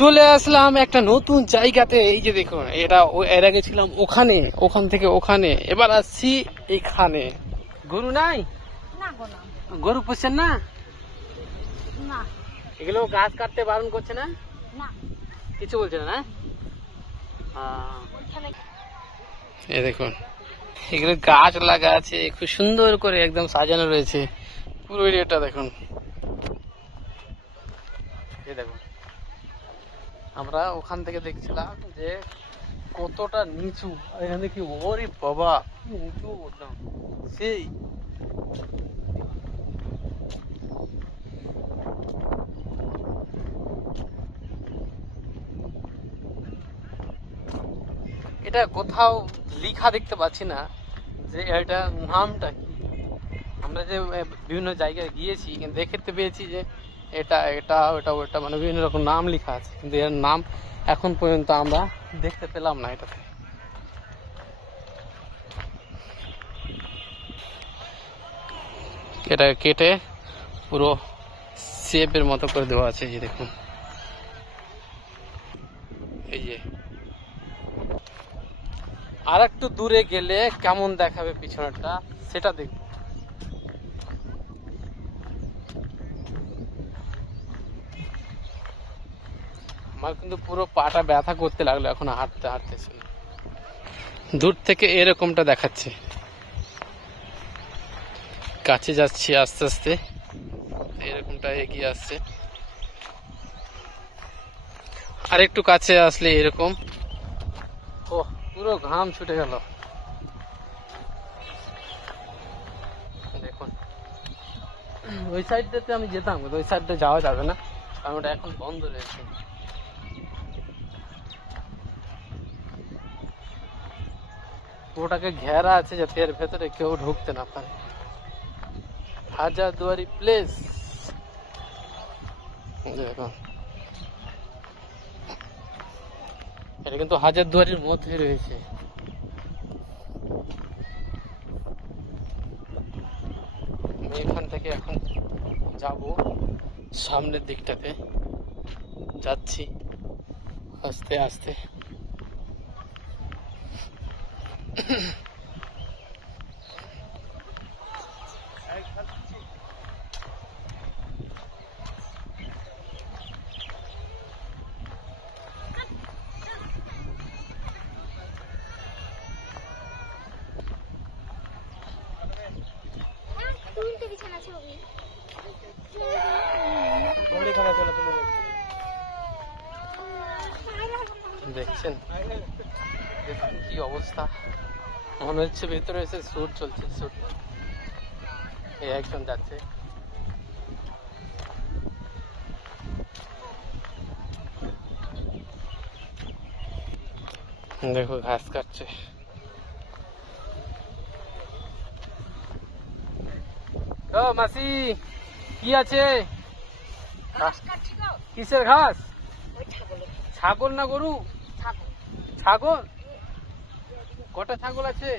চলে আসলাম একটা নতুন জায়গাতে। এই যে দেখুন, এটা এর আগে ছিলাম ওখানে, ওখান থেকে ওখানে, এবার আসছি এখানে। গরু নাই? না গো না। গরু পুষছেন না? না এগুলো গাছ কাটতে বারণ করছে না? না কিছু বলছে না? ওইখানে এই দেখুন, এগুলো গাছ লাগা আছে, খুব সুন্দর করে একদম সাজানো রয়েছে পুরো এরিয়াটা। দেখুন, এই দেখুন, আমরা ওখান থেকে দেখছিলাম যে কতটা নিচু, আর এখান থেকে ওরে বাবা কি উঁচু একদম সেই। এটা কোথাও লেখা দেখতে পাচ্ছি না যে এটা নামটা কি। আমরা যে বিভিন্ন জায়গায় গিয়েছি, কিন্তু দেখতে পেয়েছি যে এটা এটা ওটা ওটা মানে বিভিন্ন রকম নাম লেখা আছে, কিন্তু এর নাম এখন পর্যন্ত আমরা দেখতে পেলাম না এটাতে। এটা কেটে পুরো শেপের মতো করে দেওয়া আছে, এই দেখুন। এই যে আর একটু দূরে গেলে কেমন দেখাবে পিছনেরটা সেটা দেখব। আমার কিন্তু পুরো পাটা ব্যথা করতে লাগলো এখন হাঁটতে হাঁটতে। দূর থেকে এরকমটা দেখাচ্ছে, কাছে যাচ্ছি আস্তে আস্তে, এরকমটা এগিয়ে আসছে। আর একটু কাছে আসলে এরকম। ও পুরো ঘাম ছুটে গেল। দেখুন, ওই সাইডটাতে আমি যেতাম, ওই সাইডটা যাওয়া যাবে না কারণ ওটা এখন বন্ধ রয়েছে। ওটাকে ঘেরা আছে যাতে এর ভেতরে কেউ ঢুকতে না পারে। হাজারদুয়ারি প্লেস। দেখুন, এটা কিন্তু হাজারদুয়ারির মধ্যে রয়েছে। আমি এখান থেকে এখন যাব সামনের দিকটাতে, যাচ্ছি আস্তে আস্তে। দেখছেন, দেখুন কি অবস্থা, মনে হচ্ছে ভেতরে এসে শুট চলছে, শুট। এই একজন যাচ্ছে, দেখো ঘাস কাটছে। ও মাসি, কি আছে? কিসের ঘাস? ছাগল না গরু? ছাগল। কটা ছাগল আছে?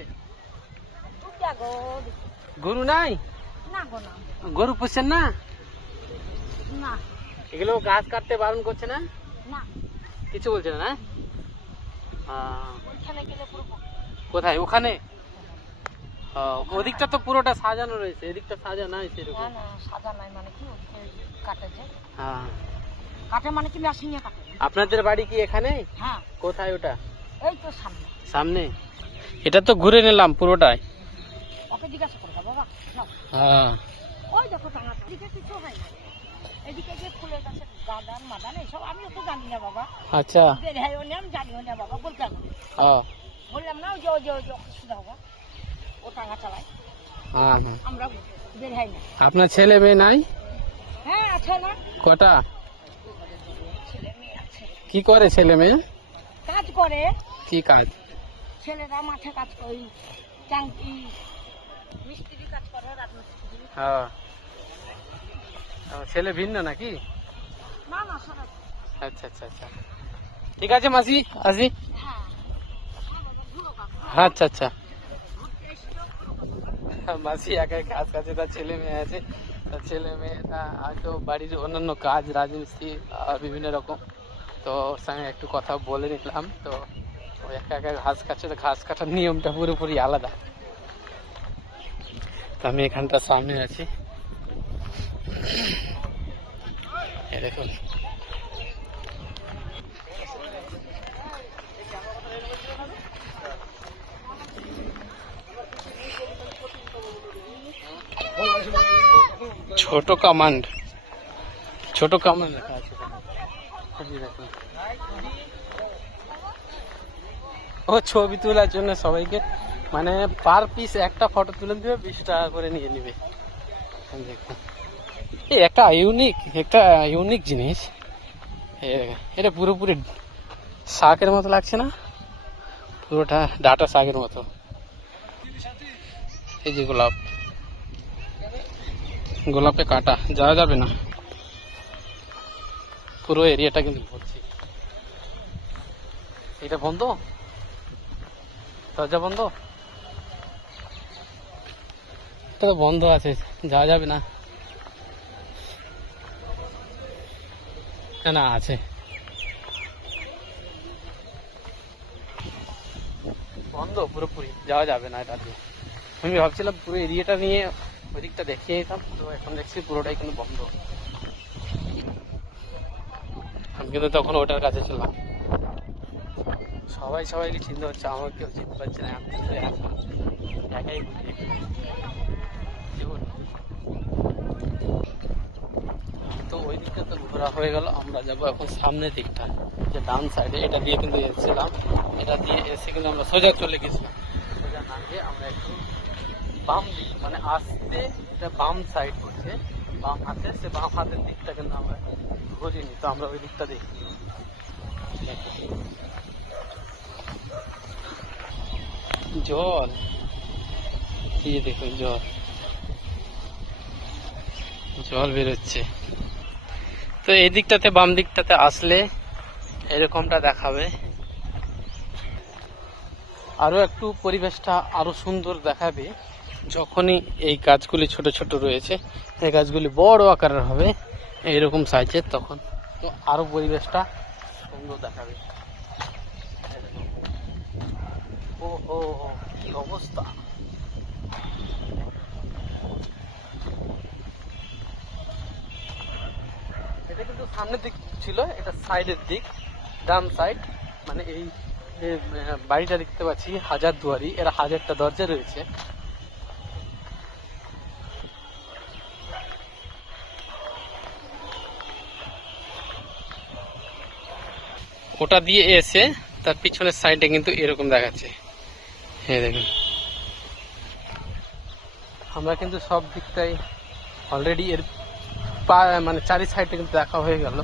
গরু নাই? গরু পুষছেন না? এগুলো গাছ কাটতে বারণ করছে না? কিছু বলছে না? কোথায়? ওখানে? ওদিকটা তো পুরোটা সাজানো রয়েছে, এদিকটা সাজা নাই সেরকম। সাজা নাই মানে কি কাটে যে হ্যাঁ, কাটে মানে কি মেশিন নিয়ে কাটে। আপনাদের বাড়ি কি এখানে? হ্যাঁ। কোথায় ওটা? এই তো সামনে। সামনে? এটা তো ঘুরে নিলাম পুরোটাই। ওকে জিজ্ঞাসা করো বাবা। হ্যাঁ, ওই দেখো টাঙা, এদিকে কিছু হয় না। এদিকে যে ফুলের গাছে গাদান মাদান এইসব আমিও তো জানি না বাবা। আচ্ছা। বের হয় ওনে আমি জানিও না বাবা, বলতে হবে। বললাম না, ওই যে ওই যে ওই যে সুদা বাবা ও টাঙা চালায়। হ্যাঁ, আমরা বের হয় না। আপনার ছেলে মেয়ে নাই? হ্যাঁ আছে না। কটা? ছেলে মেয়ে আছে। কি করে ছেলে মেয়ে? কাজ করে। কি কাজ? ছেলেরা মাঠে কাজ করে, চাংকি মিস্ত্রি কাজ করে, রাজমিস্ত্রি। হ্যাঁ, ছেলে ভিন্ন নাকি? না না সারা। আচ্ছা আচ্ছা আচ্ছা, ঠিক আছে মাসি, আসি। হ্যাঁ আচ্ছা আচ্ছা। মাসি একাই কাজ কাছে, তার ছেলে মেয়ে আছে, তার ছেলে মেয়েটা হয়তো বাড়ির অন্যান্য কাজ, রাজমিস্ত্রি বিভিন্ন রকম তো ওর সঙ্গে একটু কথা বলে নিলাম। তো ও একা একা ঘাস কাটছে, তো ঘাস কাটার নিয়মটা পুরোপুরি আলাদা। তো আমি এখানটা সামনে আছি, এই দেখুন ছোট কমান্ড লেখা আছে দেখুন। ও ছবি তোলার জন্য সবাইকে মানে পার পিস একটা ফটো তুলে দিবে, 20 টাকা করে নিয়ে নিবে। দেখুন এই একটা ইউনিক জিনিস, এটা পুরোপুরি শাকের মতো লাগছে না, পুরোটা ডাটা শাকের মতো। এই যে গোলাপে কাটা যাওয়া যাবে না, পুরো এরিয়াটা কিন্তু ভর্তি। এটা বন্ধ, দরজা বন্ধ, এটা তো বন্ধ আছে, যাওয়া যাবে না। না আছে, বন্ধ পুরোপুরি, যাওয়া যাবে না এটা দিয়ে। আমি ভাবছিলাম পুরো এরিয়াটা নিয়ে ওই দিকটা দেখিয়ে যেতাম, তো এখন দেখছি পুরোটাই কিন্তু বন্ধ। আমি কিন্তু তখন ওটার কাছে ছিলাম। সবাইকে চিনতে হচ্ছে, আমার কেউ চিনতে পারছে না, আমি কিন্তু একাই বুঝি। তো ওই দিকটা তো ঘোরা হয়ে গেল, আমরা যাবো এখন সামনের দিকটা, যে ডান সাইডে। এটা দিয়ে কিন্তু এসেছিলাম, এটা দিয়ে এসে কিন্তু আমরা সোজা চলে গেছিলাম। সোজা না গিয়ে আমরা একটু বাম দিক মানে আসতে, এটা বাম সাইড করছে, বাম হাতে, সে বাম হাতের দিকটা কিন্তু আমরা ঘুরিনি। তো আমরা ওই দিকটা দেখি, জল, এই দেখুন জল বেরোচ্ছে। তো এই দিকটাতে বাম দিকটাতে আসলে এরকমটা দেখাবে, আরো একটু পরিবেশটা আরো সুন্দর দেখাবে যখনই এই গাছগুলি ছোট ছোট রয়েছে, এই গাছগুলি বড় আকারের হবে এইরকম সাইজের, তখন তো আরো পরিবেশটা সুন্দর দেখাবে। ও কি অবস্থা! এটা কিন্তু সামনের দিক ছিল, এটা সাইডের দিক, ডান সাইড। মানে এই যে বাড়িটা দেখতে পাচ্ছি হাজারদুয়ারি, এর 1000টা দরজা রয়েছে। ওটা দিয়ে এসে তার পিছনের সাইডে কিন্তু এরকম দেখাচ্ছে, হ্যাঁ দেখুন। আমরা কিন্তু সব দিকটাই অলরেডি এর মানে চারি সাইডে কিন্তু দেখা হয়ে গেল।